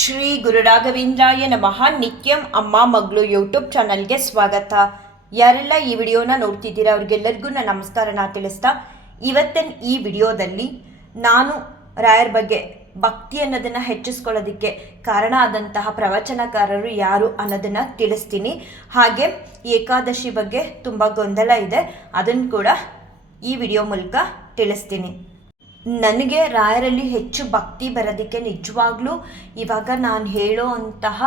ಶ್ರೀ ಗುರುರಾಘವೇಂದ್ರಾಯ ನಮಃ. ನಿತ್ಯಂ ಅಮ್ಮ ಮಗಳು ಯೂಟ್ಯೂಬ್ ಚಾನಲ್ಗೆ ಸ್ವಾಗತ. ಯಾರೆಲ್ಲ ಈ ವಿಡಿಯೋನ ನೋಡ್ತಿದ್ದೀರಾ ಅವ್ರಿಗೆಲ್ಲರಿಗೂ ನಾನು ನಮಸ್ಕಾರನ ತಿಳಿಸ್ತಾ, ಇವತ್ತಿನ ಈ ವಿಡಿಯೋದಲ್ಲಿ ನಾನು ರಾಯರ ಬಗ್ಗೆ ಭಕ್ತಿ ಅನ್ನೋದನ್ನು ಹೆಚ್ಚಿಸ್ಕೊಳ್ಳೋದಕ್ಕೆ ಕಾರಣ ಆದಂತಹ ಪ್ರವಚನಕಾರರು ಯಾರು ಅನ್ನೋದನ್ನು ತಿಳಿಸ್ತೀನಿ. ಹಾಗೆ ಏಕಾದಶಿ ಬಗ್ಗೆ ತುಂಬ ಗೊಂದಲ ಇದೆ. ಅದನ್ನು ಕೂಡ ಈ ವಿಡಿಯೋ ಮೂಲಕ ತಿಳಿಸ್ತೀನಿ. ನನಗೆ ರಾಯರಲ್ಲಿ ಹೆಚ್ಚು ಭಕ್ತಿ ಬರೋದಕ್ಕೆ ನಿಜವಾಗ್ಲೂ ಇವಾಗ ನಾನು ಹೇಳೋ ಅಂತಹ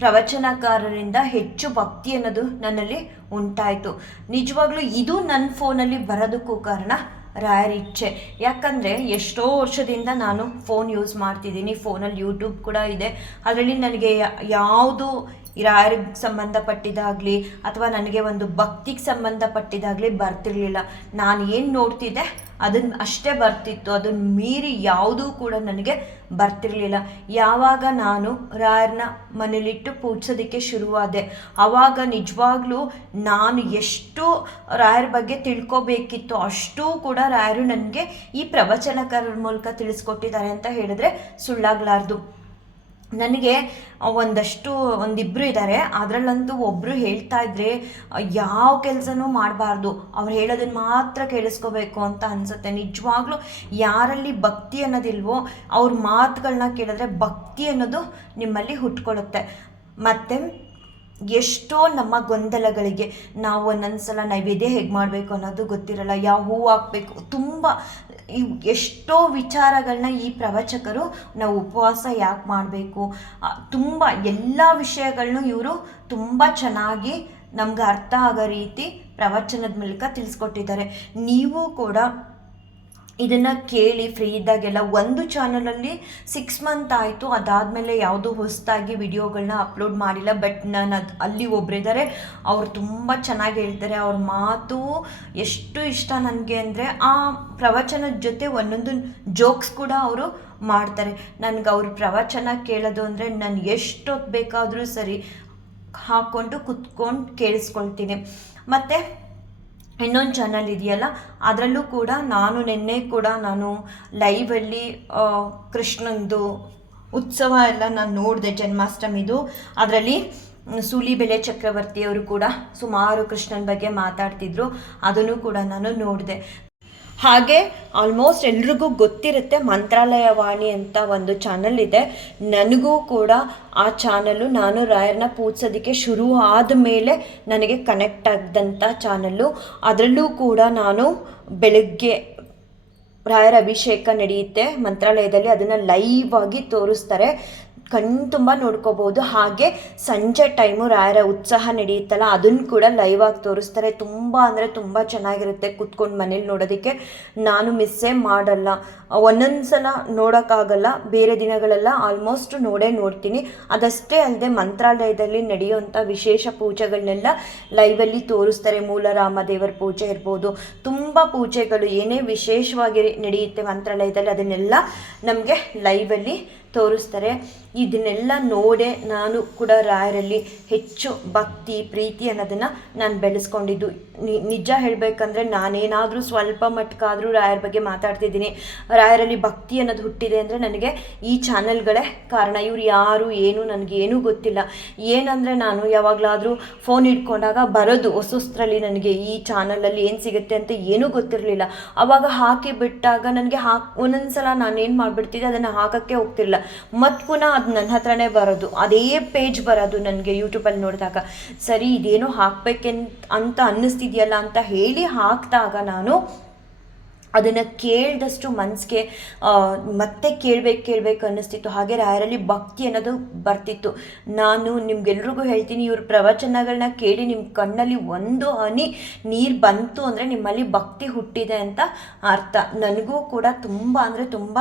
ಪ್ರವಚನಕಾರರಿಂದ ಹೆಚ್ಚು ಭಕ್ತಿ ಅನ್ನೋದು ನನ್ನಲ್ಲಿ ಉಂಟಾಯಿತು. ನಿಜವಾಗ್ಲೂ ಇದು ನನ್ನ ಫೋನಲ್ಲಿ ಬರೋದಕ್ಕೂ ಕಾರಣ ರಾಯರ ಇಚ್ಛೆ. ಯಾಕಂದರೆ ಎಷ್ಟೋ ವರ್ಷದಿಂದ ನಾನು ಫೋನ್ ಯೂಸ್ ಮಾಡ್ತಿದ್ದೀನಿ, ಫೋನಲ್ಲಿ ಯೂಟ್ಯೂಬ್ ಕೂಡ ಇದೆ. ಅದರಲ್ಲಿ ನನಗೆ ಯಾವುದು ರಾಯರಿಗೆ ಸಂಬಂಧಪಟ್ಟಿದ್ದಾಗಲಿ ಅಥವಾ ನನಗೆ ಒಂದು ಭಕ್ತಿಗೆ ಸಂಬಂಧಪಟ್ಟಿದ್ದಾಗಲಿ ಬರ್ತಿರ್ಲಿಲ್ಲ. ನಾನು ಏನು ನೋಡ್ತಿದ್ದೆ? ಅದನ್ನು ಅಷ್ಟೇ ಬರ್ತಿತ್ತು. ಅದನ್ನು ಮೀರಿ ಯಾವುದೂ ಕೂಡ ನನಗೆ ಬರ್ತಿರ್ಲಿಲ್ಲ. ಯಾವಾಗ ನಾನು ರಾಯರನ್ನ ಮನೇಲಿಟ್ಟು ಪೂಜಿಸೋದಕ್ಕೆ ಶುರುವಾದೆ ಆವಾಗ ನಿಜವಾಗ್ಲೂ ನಾನು ಎಷ್ಟು ರಾಯರ ಬಗ್ಗೆ ತಿಳ್ಕೊಬೇಕಿತ್ತು. ಅಷ್ಟೂ ಕೂಡ ರಾಯರು ನನಗೆ ಈ ಪ್ರವಚನಕಾರರ ಮೂಲಕ ತಿಳಿಸ್ಕೊಟ್ಟಿದ್ದಾರೆ ಅಂತ ಹೇಳಿದ್ರೆ ಸುಳ್ಳಾಗಲಾರ್ದು. ನನಗೆ ಒಂದಷ್ಟು ಒಂದಿಬ್ಬರು ಇದ್ದಾರೆ ಅದರಲ್ಲಂತೂ ಒಬ್ಬರು ಹೇಳ್ತಾ ಇದ್ರೆ ಯಾವ ಕೆಲಸನೂ ಮಾಡಬಾರ್ದು. ಅವ್ರು ಹೇಳೋದನ್ನ ಮಾತ್ರ ಕೇಳಿಸ್ಕೋಬೇಕು ಅಂತ ಅನಿಸುತ್ತೆ. ನಿಜವಾಗ್ಲೂ ಯಾರಲ್ಲಿ ಭಕ್ತಿ ಅನ್ನೋದಿಲ್ವೋ, ಅವ್ರ ಮಾತುಗಳನ್ನ ಕೇಳಿದ್ರೆ ಭಕ್ತಿ ಅನ್ನೋದು ನಿಮ್ಮಲ್ಲಿ ಹುಟ್ಕೊಳ್ಳುತ್ತೆ. ಮತ್ತು, ಎಷ್ಟೋ ನಮ್ಮ ಗೊಂದಲಗಳಿಗೆ ನಾವು ಒಂದೊಂದು ಸಲ ನೈವೇದ್ಯ ಹೇಗೆ ಮಾಡಬೇಕು ಅನ್ನೋದು ಗೊತ್ತಿರಲ್ಲ. ಯಾವ ಹೂವು ಹಾಕಬೇಕು, ತುಂಬ ಇವ್ ಎಷ್ಟೋ ವಿಚಾರಗಳನ್ನ ಈ ಪ್ರವಚಕರು ನಾವು ಉಪವಾಸ ಯಾಕೆ ಮಾಡಬೇಕು? ತುಂಬ ಎಲ್ಲ ವಿಷಯಗಳನ್ನೂ ಇವರು ತುಂಬ ಚೆನ್ನಾಗಿ ನಮ್ಗೆ ಅರ್ಥ ಆಗೋ ರೀತಿ ಪ್ರವಚನದ ಮೂಲಕ ತಿಳಿಸ್ಕೊಟ್ಟಿದ್ದಾರೆ. ನೀವು ಕೂಡ ಇದನ್ನು ಕೇಳಿ ಫ್ರೀ ಇದ್ದಾಗೆಲ್ಲ ಒಂದು ಚಾನಲಲ್ಲಿ ಸಿಕ್ಸ್ ಮಂತ್ ಆಯಿತು. ಅದಾದಮೇಲೆ ಯಾವುದೂ ಹೊಸದಾಗಿ ವಿಡಿಯೋಗಳನ್ನ ಅಪ್ಲೋಡ್ ಮಾಡಿಲ್ಲ. ಬಟ್ ನಾನು ಅದು ಅಲ್ಲಿ ಒಬ್ಬರಿದ್ದಾರೆ ಅವ್ರು ತುಂಬ ಚೆನ್ನಾಗಿ ಹೇಳ್ತಾರೆ. ಅವ್ರ ಮಾತು ಎಷ್ಟು ಇಷ್ಟ ನನಗೆ ಅಂದರೆ ಆ ಪ್ರವಚನದ ಜೊತೆ ಒಂದೊಂದು ಜೋಕ್ಸ್ ಕೂಡ ಅವರು ಮಾಡ್ತಾರೆ. ನನಗೆ ಅವ್ರ ಪ್ರವಚನ ಕೇಳೋದು ಅಂದರೆ ನಾನು ಎಷ್ಟೊತ್ತು ಬೇಕಾದರೂ ಸರಿ ಹಾಕ್ಕೊಂಡು ಕುತ್ಕೊಂಡು ಕೇಳಿಸ್ಕೊಳ್ತೀನಿ. ಮತ್ತು ಇನ್ನೊಂದು ಚಾನಲ್ ಇದೆಯಲ್ಲ, ಅದರಲ್ಲೂ ಕೂಡ ನಾನು ನಿನ್ನೆ ಕೂಡ ನಾನು ಲೈವಲ್ಲಿ ಕೃಷ್ಣಂದು ಉತ್ಸವ ಎಲ್ಲ ನಾನು ನೋಡಿದೆ, ಜನ್ಮಾಷ್ಟಮಿದು. ಅದರಲ್ಲಿ ಸೂಲಿಬೆಲೆ ಚಕ್ರವರ್ತಿಯವರು ಕೂಡ ಸುಮಾರು ಕೃಷ್ಣನ ಬಗ್ಗೆ ಮಾತಾಡ್ತಿದ್ರು. ಅದನ್ನು ಕೂಡ ನಾನು ನೋಡಿದೆ. ಹಾಗೆ ಆಲ್ಮೋಸ್ಟ್ ಎಲ್ರಿಗೂ ಗೊತ್ತಿರುತ್ತೆ ಮಂತ್ರಾಲಯ ವಾಣಿ ಅಂತ ಒಂದು ಚಾನಲ್ ಇದೆ. ನನಗೂ ಕೂಡ ಆ ಚಾನಲ್ಲು ನಾನು ರಾಯರನ್ನ ಪೂಜಿಸೋದಕ್ಕೆ ಶುರು ಆದ ಮೇಲೆ ನನಗೆ ಕನೆಕ್ಟ್ ಆಗಿದಂಥ ಚಾನಲ್ಲು ಅದರಲ್ಲೂ ಕೂಡ ನಾನು ಬೆಳಗ್ಗೆ ರಾಯರ ಅಭಿಷೇಕ ನಡೆಯುತ್ತೆ. ಮಂತ್ರಾಲಯದಲ್ಲಿ ಅದನ್ನು ಲೈವ್ ಆಗಿ ತೋರಿಸ್ತಾರೆ. ಕಣ್ಣು ತುಂಬ ನೋಡ್ಕೋಬೋದು ಹಾಗೆ ಸಂಜೆ ಟೈಮು ರಾಯರ ಉತ್ಸಾಹ ನಡೆಯುತ್ತಲ್ಲ ಅದನ್ನ ಕೂಡ ಲೈವ್ ಆಗಿ ತೋರಿಸ್ತಾರೆ. ತುಂಬ ಅಂದರೆ ತುಂಬ ಚೆನ್ನಾಗಿರುತ್ತೆ ಕುತ್ಕೊಂಡು ಮನೇಲಿ ನೋಡೋದಕ್ಕೆ. ನಾನು ಮಿಸ್ಸೇ ಮಾಡಲ್ಲ. ಒಂದೊಂದು ಸಲ ನೋಡೋಕ್ಕಾಗಲ್ಲ. ಬೇರೆ ದಿನಗಳೆಲ್ಲ ಆಲ್ಮೋಸ್ಟ್ ನೋಡೇ ನೋಡ್ತೀನಿ. ಅದಷ್ಟೇ ಅಲ್ಲದೆ ಮಂತ್ರಾಲಯದಲ್ಲಿ ನಡೆಯುವಂಥ ವಿಶೇಷ ಪೂಜೆಗಳನ್ನೆಲ್ಲ ಲೈವಲ್ಲಿ ತೋರಿಸ್ತಾರೆ. ಮೂಲ ರಾಮದೇವರ ಪೂಜೆ ಇರ್ಬೋದು. ತುಂಬ ಪೂಜೆಗಳು ಏನೇ ವಿಶೇಷವಾಗಿ ನಡೆಯುತ್ತೆ ಮಂತ್ರಾಲಯದಲ್ಲಿ, ಅದನ್ನೆಲ್ಲ ನಮಗೆ ಲೈವಲ್ಲಿ ತೋರಿಸ್ತಾರೆ. ಇದನ್ನೆಲ್ಲ ನೋಡೇ ನಾನು ಕೂಡ ರಾಯರಲ್ಲಿ ಹೆಚ್ಚು ಭಕ್ತಿ, ಪ್ರೀತಿ ಅನ್ನೋದನ್ನು ನಾನು ಬೆಳೆಸ್ಕೊಂಡಿದ್ದು. ನಿಜ ಹೇಳಬೇಕಂದ್ರೆ ನಾನೇನಾದರೂ ಸ್ವಲ್ಪ ಮಟ್ಟಕ್ಕಾದರೂ ರಾಯರ ಬಗ್ಗೆ ಮಾತಾಡ್ತಿದ್ದೀನಿ. ರಾಯರಲ್ಲಿ ಭಕ್ತಿ ಅನ್ನೋದು ಹುಟ್ಟಿದೆ ಅಂದರೆ ನನಗೆ ಈ ಚಾನೆಲ್ಗಳೇ ಕಾರಣ. ಇವ್ರು ಯಾರು, ಏನು ನನಗೆ ಏನೂ ಗೊತ್ತಿಲ್ಲ. ಏನಂದರೆ ನಾನು ಯಾವಾಗಲಾದರೂ ಫೋನ್ ಇಟ್ಕೊಂಡಾಗ ಬರೋದು ಹೊಸೊಸ್ತ್ರಲ್ಲಿ ನನಗೆ ಈ ಚಾನಲಲ್ಲಿ ಏನು ಸಿಗುತ್ತೆ ಅಂತ ಏನೂ ಗೊತ್ತಿರಲಿಲ್ಲ. ಆವಾಗ ಹಾಕಿ ಬಿಟ್ಟಾಗ ನನಗೆ ಹಾಕಿ ಒಂದೊಂದು ಸಲ ನಾನು ಏನು ಮಾಡಿಬಿಡ್ತಿದ್ದೆ ಅದನ್ನು ಹಾಕೋಕ್ಕೆ ಹೋಗ್ತಿರಲಿಲ್ಲ. ಮತ್ತು ಪುನಃ ಅದು ನನ್ನ ಹತ್ರನೇ ಬರೋದು. ಅದೇ ಪೇಜ್ ಬರೋದು ನನಗೆ ಯೂಟ್ಯೂಬಲ್ಲಿ ನೋಡಿದಾಗ. ಸರಿ, ಇದೇನೋ ಹಾಕ್ಬೇಕೆಂತ ಅಂತ ಅನ್ನಿಸ್ತಿದೆಯಲ್ಲ ಅಂತ ಹೇಳಿ ಹಾಕಿದಾಗ ನಾನು ಅದನ್ನು ಕೇಳಿದಷ್ಟು ಮನಸ್ಸಿಗೆ ಮತ್ತೆ ಕೇಳಬೇಕು ಕೇಳಬೇಕು ಅನ್ನಿಸ್ತಿತ್ತು. ಹಾಗೆ ರಾಯರಲ್ಲಿ ಭಕ್ತಿ ಅನ್ನೋದು ಬರ್ತಿತ್ತು. ನಾನು ನಿಮ್ಗೆಲ್ರಿಗೂ ಹೇಳ್ತೀನಿ, ಇವ್ರ ಪ್ರವಚನಗಳನ್ನ ಕೇಳಿ ನಿಮ್ಮ ಕಣ್ಣಲ್ಲಿ ಒಂದು ಹನಿ ನೀರು ಬಂತು ಅಂದರೆ ನಿಮ್ಮಲ್ಲಿ ಭಕ್ತಿ ಹುಟ್ಟಿದೆ ಅಂತ ಅರ್ಥ. ನನಗೂ ಕೂಡ ತುಂಬ ಅಂದರೆ ತುಂಬ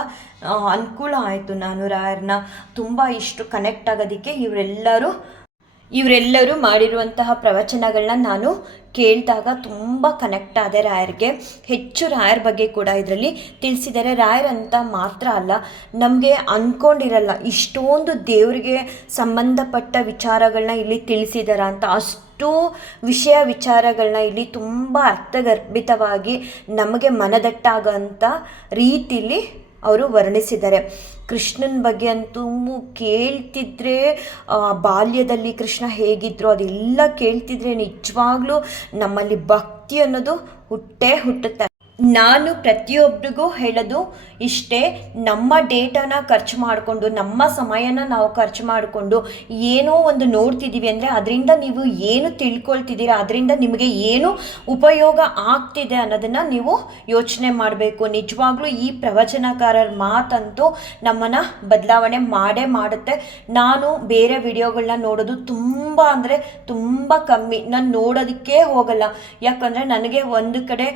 ಅನುಕೂಲ ಆಯಿತು ನಾನು ರಾಯರನ್ನ ತುಂಬ ಇಷ್ಟು ಕನೆಕ್ಟ್ ಆಗೋದಕ್ಕೆ ಇವರೆಲ್ಲರೂ ಇವರೆಲ್ಲರೂ ಮಾಡಿರುವಂತಹ ಪ್ರವಚನಗಳನ್ನ ನಾನು ಕೇಳಿದಾಗ ತುಂಬ ಕನೆಕ್ಟ್ ಆದೆ ರಾಯರ್ಗೆ. ಹೆಚ್ಚು ರಾಯರ್ ಬಗ್ಗೆ ಕೂಡ ಇದರಲ್ಲಿ ತಿಳಿಸಿದ್ದಾರೆ ಅಂತ ಮಾತ್ರ ಅಲ್ಲ, ನಮಗೆ ಅಂದ್ಕೊಂಡಿರಲ್ಲ ಇಷ್ಟೊಂದು ದೇವರಿಗೆ ಸಂಬಂಧಪಟ್ಟ ವಿಚಾರಗಳನ್ನ ಇಲ್ಲಿ ತಿಳಿಸಿದಾರ ಅಂತ. ಅಷ್ಟು ವಿಷಯ ವಿಚಾರಗಳನ್ನ ಇಲ್ಲಿ ತುಂಬ ಅರ್ಥಗರ್ಭಿತವಾಗಿ ನಮಗೆ ಮನದಟ್ಟಾಗಂಥ ರೀತಿಲಿ ಅವರು ವರ್ಣಿಸಿದ್ದಾರೆ ಕೃಷ್ಣನ ಬಗ್ಗೆ ಅಂತೂ ಕೇಳ್ತಿದ್ರೆ ಬಾಲ್ಯದಲ್ಲಿ ಕೃಷ್ಣ ಹೇಗಿದ್ರು ಅದೆಲ್ಲ ಕೇಳ್ತಿದ್ರೆ ನಿಜವಾಗ್ಲೂ ನಮ್ಮಲ್ಲಿ ಭಕ್ತಿ ಅನ್ನೋದು ಹುಟ್ಟೇ ಹುಟ್ಟುತ್ತೆ. ನಾನು ಪ್ರತಿಯೊಬ್ಬರಿಗೂ ಹೇಳೋದು ಇಷ್ಟೇ, ನಮ್ಮ ಡೇಟಾನ ಖರ್ಚು ಮಾಡಿಕೊಂಡು, ನಮ್ಮ ಸಮಯನ ನಾವು ಖರ್ಚು ಮಾಡಿಕೊಂಡು ಏನೋ ಒಂದು ನೋಡ್ತಿದ್ದೀವಿ ಅಂದರೆ ಅದರಿಂದ ನೀವು ಏನು ತಿಳ್ಕೊಳ್ತಿದ್ದೀರಾ, ಅದರಿಂದ ನಿಮಗೆ ಏನು ಉಪಯೋಗ ಆಗ್ತಿದೆ ಅನ್ನೋದನ್ನು ನೀವು ಯೋಚನೆ ಮಾಡಬೇಕು. ನಿಜವಾಗ್ಲೂ ಈ ಪ್ರವಚನಕಾರರ ಮಾತಂತೂ ನಮ್ಮನ್ನು ಬದಲಾವಣೆ ಮಾಡೇ ಮಾಡುತ್ತೆ. ನಾನು ಬೇರೆ ವಿಡಿಯೋಗಳನ್ನ ನೋಡೋದು ತುಂಬ ಅಂದರೆ ತುಂಬ ಕಮ್ಮಿ. ನಾನು ನೋಡೋದಕ್ಕೆ ಹೋಗಲ್ಲ. ಯಾಕಂದರೆ ನನಗೆ ಒಂದು ಕಡೆ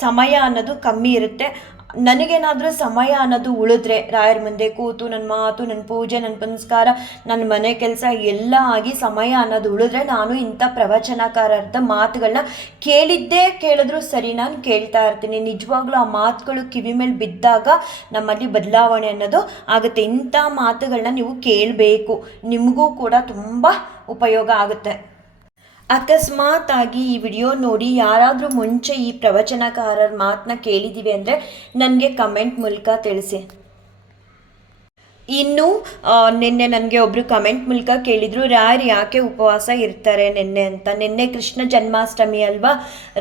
ಸಮಯ ಅನ್ನೋದು ಕಮ್ಮಿ ಇರುತ್ತೆ. ನನಗೇನಾದರೂ ಸಮಯ ಅನ್ನೋದು ಉಳಿದ್ರೆ, ರಾಯರ ಮುಂದೆ ಕೂತು ನನ್ನ ಮಾತು ನನ್ನ ಪೂಜೆ ನನ್ನ ಪುನಸ್ಕಾರ ನನ್ನ ಮನೆ ಕೆಲಸ ಎಲ್ಲ ಆಗಿ ಸಮಯ ಅನ್ನೋದು ಉಳಿದ್ರೆ ನಾನು ಇಂಥ ಪ್ರವಚನಕಾರರದ ಮಾತುಗಳನ್ನ ಕೇಳಿದ್ದೇ ಕೇಳಿದ್ರು ಸರಿ, ನಾನು ಕೇಳ್ತಾ ಇರ್ತೀನಿ. ನಿಜವಾಗ್ಲೂ ಆ ಮಾತುಗಳು ಕಿವಿ ಮೇಲೆ ಬಿದ್ದಾಗ ನಮ್ಮಲ್ಲಿ ಬದಲಾವಣೆ ಅನ್ನೋದು ಆಗುತ್ತೆ. ಇಂಥ ಮಾತುಗಳನ್ನ ನೀವು ಕೇಳಬೇಕು. ನಿಮಗೂ ಕೂಡ ತುಂಬ ಉಪಯೋಗ ಆಗುತ್ತೆ. ಅಕಸ್ಮಾತ್ ಆಗಿ ಈ ವಿಡಿಯೋ ನೋಡಿ ಯಾರಾದರೂ ಮುಂಚೆ ಈ ಪ್ರವಚನಕಾರರ ಮಾತನ್ನ ಕೇಳಿದ್ದೀವಿ ಅಂದರೆ ನನಗೆ ಕಮೆಂಟ್ ಮೂಲಕ ತಿಳಿಸಿ. ಇನ್ನು ನಿನ್ನೆ ನನಗೆ ಒಬ್ಬರು ಕಮೆಂಟ್ ಮೂಲಕ ಕೇಳಿದರು, ರಾಯರ್ ಯಾಕೆ ಉಪವಾಸ ಇರ್ತಾರೆ ನಿನ್ನೆ ಅಂತ? ನಿನ್ನೆ ಕೃಷ್ಣ ಜನ್ಮಾಷ್ಟಮಿ ಅಲ್ವಾ?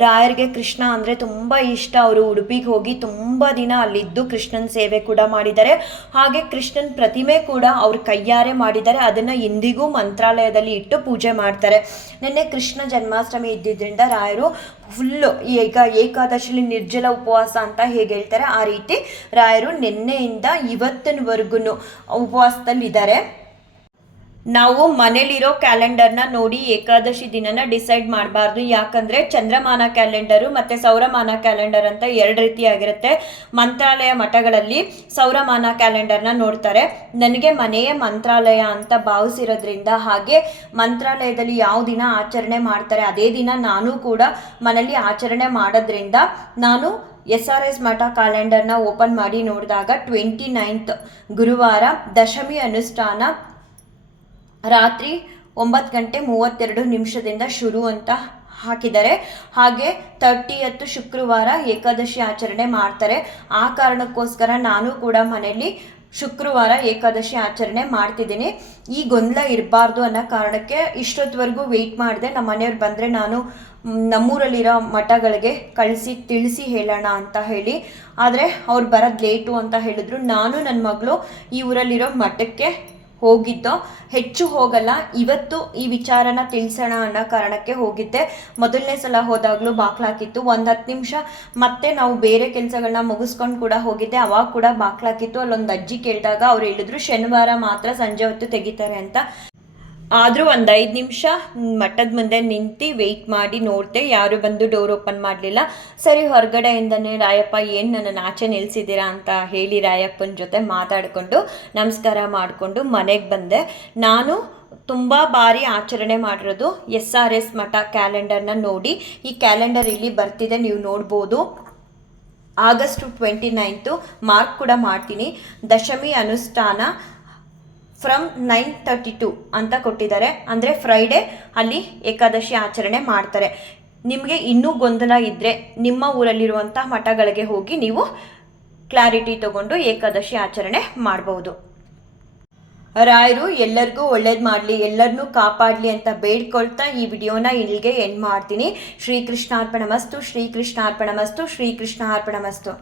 ರಾಯರಿಗೆ ಕೃಷ್ಣ ಅಂದರೆ ತುಂಬ ಇಷ್ಟ. ಅವರು ಉಡುಪಿಗೆ ಹೋಗಿ ತುಂಬ ದಿನ ಅಲ್ಲಿದ್ದು ಕೃಷ್ಣನ ಸೇವೆ ಕೂಡ ಮಾಡಿದ್ದಾರೆ. ಹಾಗೆ ಕೃಷ್ಣನ ಪ್ರತಿಮೆ ಕೂಡ ಅವ್ರ ಕೈಯಾರೆ ಮಾಡಿದ್ದಾರೆ. ಅದನ್ನು ಇಂದಿಗೂ ಮಂತ್ರಾಲಯದಲ್ಲಿ ಇಟ್ಟು ಪೂಜೆ ಮಾಡ್ತಾರೆ. ನಿನ್ನೆ ಕೃಷ್ಣ ಜನ್ಮಾಷ್ಟಮಿ ಇದ್ದಿದ್ದರಿಂದ ರಾಯರು ಫುಲ್ಲು ಈಗ ಏಕಾದಶಿಲಿ ನಿರ್ಜಲ ಉಪವಾಸ ಅಂತ ಹೇಗೆ ಹೇಳ್ತಾರೆ ಆ ರೀತಿ ರಾಯರು ನಿನ್ನೆಯಿಂದ ಇವತ್ತಿನವರೆಗೂ ಉಪವಾಸದಲ್ಲಿದ್ದಾರೆ. ನಾವು ಮನೇಲಿರೋ ಕ್ಯಾಲೆಂಡರ್ನ ನೋಡಿ ಏಕಾದಶಿ ದಿನನ ಡಿಸೈಡ್ ಮಾಡಬಾರ್ದು. ಯಾಕಂದರೆ ಚಂದ್ರಮಾನ ಕ್ಯಾಲೆಂಡರು ಮತ್ತು ಸೌರಮಾನ ಕ್ಯಾಲೆಂಡರ್ ಅಂತ ಎರಡು ರೀತಿಯಾಗಿರುತ್ತೆ. ಮಂತ್ರಾಲಯ ಮಠಗಳಲ್ಲಿ ಸೌರಮಾನ ಕ್ಯಾಲೆಂಡರ್ನ ನೋಡ್ತಾರೆ. ನನಗೆ ಮನೆಯೇ ಮಂತ್ರಾಲಯ ಅಂತ ಭಾವಿಸಿರೋದ್ರಿಂದ ಹಾಗೆ ಮಂತ್ರಾಲಯದಲ್ಲಿ ಯಾವ ದಿನ ಆಚರಣೆ ಮಾಡ್ತಾರೆ ಅದೇ ದಿನ ನಾನು ಕೂಡ ಮನೆಯಲ್ಲಿ ಆಚರಣೆ ಮಾಡೋದ್ರಿಂದ ನಾನು ಎಸ್ ಆರ್ ಎಸ್ ಮಠ ಕ್ಯಾಲೆಂಡರ್ನ ಓಪನ್ ಮಾಡಿ ನೋಡಿದಾಗ ಟ್ವೆಂಟಿ ನೈನ್ತ್ ಗುರುವಾರ ದಶಮಿ ಅನುಷ್ಠಾನ ರಾತ್ರಿ ಒಂಬತ್ತು ಗಂಟೆ ಮೂವತ್ತೆರಡು ನಿಮಿಷದಿಂದ ಶುರು ಅಂತ ಹಾಕಿದ್ದಾರೆ. ಹಾಗೆ ತರ್ಟಿಯತ್ತು ಶುಕ್ರವಾರ ಏಕಾದಶಿ ಆಚರಣೆ ಮಾಡ್ತಾರೆ. ಆ ಕಾರಣಕ್ಕೋಸ್ಕರ ನಾನು ಕೂಡ ಮನೆಯಲ್ಲಿ ಶುಕ್ರವಾರ ಏಕಾದಶಿ ಆಚರಣೆ ಮಾಡ್ತಿದ್ದೀನಿ. ಈ ಗೊಂದಲ ಇರಬಾರ್ದು ಅನ್ನೋ ಕಾರಣಕ್ಕೆ ಇಷ್ಟೊತ್ತವರೆಗೂ ವೆಯ್ಟ್ ಮಾಡಿದೆ. ನಮ್ಮ ಮನೆಯವ್ರು ಬಂದರೆ ನಾನು ನಮ್ಮೂರಲ್ಲಿರೋ ಮಠಗಳಿಗೆ ಕಳಿಸಿ, ತಿಳಿಸಿ ಹೇಳೋಣ ಅಂತ ಹೇಳಿ. ಆದರೆ ಅವ್ರು ಬರೋದು ಲೇಟು ಅಂತ ಹೇಳಿದ್ರು. ನಾನು ನನ್ನ ಮಗಳು ಈ ಊರಲ್ಲಿರೋ ಮಠಕ್ಕೆ ಹೋಗಿದ್ದೋ? ಹೆಚ್ಚು ಹೋಗಲ್ಲ. ಇವತ್ತು ಈ ವಿಚಾರನ ತಿಳಿಸೋಣ ಅನ್ನೋ ಕಾರಣಕ್ಕೆ ಹೋಗಿದ್ದೆ. ಮೊದಲನೇ ಸಲ ಹೋದಾಗಲೂ ಬಾಕ್ಲಾಕಿತ್ತು ಒಂದು ಹತ್ತು ನಿಮಿಷ ಮತ್ತೆ ನಾವು ಬೇರೆ ಕೆಲಸಗಳನ್ನ ಮುಗಿಸ್ಕೊಂಡು ಕೂಡ ಹೋಗಿದ್ದೆ. ಅವಾಗ ಕೂಡ ಬಾಕ್ಲಾಕಿತ್ತು ಅಲ್ಲೊಂದು ಅಜ್ಜಿ ಕೇಳಿದಾಗ ಅವ್ರು ಹೇಳಿದ್ರು, ಶನಿವಾರ ಮಾತ್ರ ಸಂಜೆ ಹೊತ್ತು ತೆಗಿತಾರೆ ಅಂತ. ಆದರೂ ಒಂದು ಐದು ನಿಮಿಷ ಮಠದ ಮುಂದೆ ನಿಂತು ವೆಯ್ಟ್ ಮಾಡಿ ನೋಡಿದೆ, ಯಾರು ಬಂದು ಡೋರ್ ಓಪನ್ ಮಾಡಲಿಲ್ಲ. ಸರಿ, ಹೊರಗಡೆಯಿಂದನೇ ರಾಯಪ್ಪ, ಏನು ನನ್ನನ್ನು ಆಚೆ ನಿಲ್ಲಿಸಿದ್ದೀರಾ ಅಂತ ಹೇಳಿ ರಾಯಪ್ಪನ ಜೊತೆ ಮಾತಾಡಿಕೊಂಡು, ನಮಸ್ಕಾರ ಮಾಡಿಕೊಂಡು ಮನೆಗೆ ಬಂದೆ. ನಾನು ತುಂಬ ಬಾರಿ ಆಚರಣೆ ಮಾಡಿರೋದು ಎಸ್ ಆರ್ ಎಸ್ ಮಠ ಕ್ಯಾಲೆಂಡರ್ನ ನೋಡಿ. ಈ ಕ್ಯಾಲೆಂಡರ್ ಇಲ್ಲಿ ಬರ್ತಿದೆ, ನೀವು ನೋಡ್ಬೋದು. ಆಗಸ್ಟ್ ಟ್ವೆಂಟಿ ನೈನ್ತು ಮಾರ್ಕ್ ಕೂಡ ಮಾಡ್ತೀನಿ. ದಶಮಿ ಅನುಷ್ಠಾನ ಫ್ರಮ್ ನೈನ್ ತರ್ಟಿ ಟು ಅಂತ ಕೊಟ್ಟಿದ್ದಾರೆ. ಅಂದರೆ ಫ್ರೈಡೇ ಅಲ್ಲಿ ಏಕಾದಶಿ ಆಚರಣೆ ಮಾಡ್ತಾರೆ. ನಿಮಗೆ ಇನ್ನೂ ಗೊಂದಲ ಇದ್ದರೆ ನಿಮ್ಮ ಊರಲ್ಲಿರುವಂಥ ಮಠಗಳಿಗೆ ಹೋಗಿ ನೀವು ಕ್ಲಾರಿಟಿ ತಗೊಂಡು ಏಕಾದಶಿ ಆಚರಣೆ ಮಾಡಬಹುದು ರಾಯರು, ಎಲ್ಲರಿಗೂ ಒಳ್ಳೇದು ಮಾಡಲಿ ಎಲ್ಲರನ್ನೂ ಕಾಪಾಡಲಿ ಅಂತ ಬೇಡ್ಕೊಳ್ತಾ ಈ ವಿಡಿಯೋನ ಇಲ್ಲಿಗೆ ಎಂಡ್ ಮಾಡ್ತೀನಿ. ಶ್ರೀಕೃಷ್ಣಾರ್ಪಣ ಮಸ್ತು ಶ್ರೀಕೃಷ್ಣಾರ್ಪಣ ಮಸ್ತು ಶ್ರೀಕೃಷ್ಣಾರ್ಪಣ ಮಸ್ತು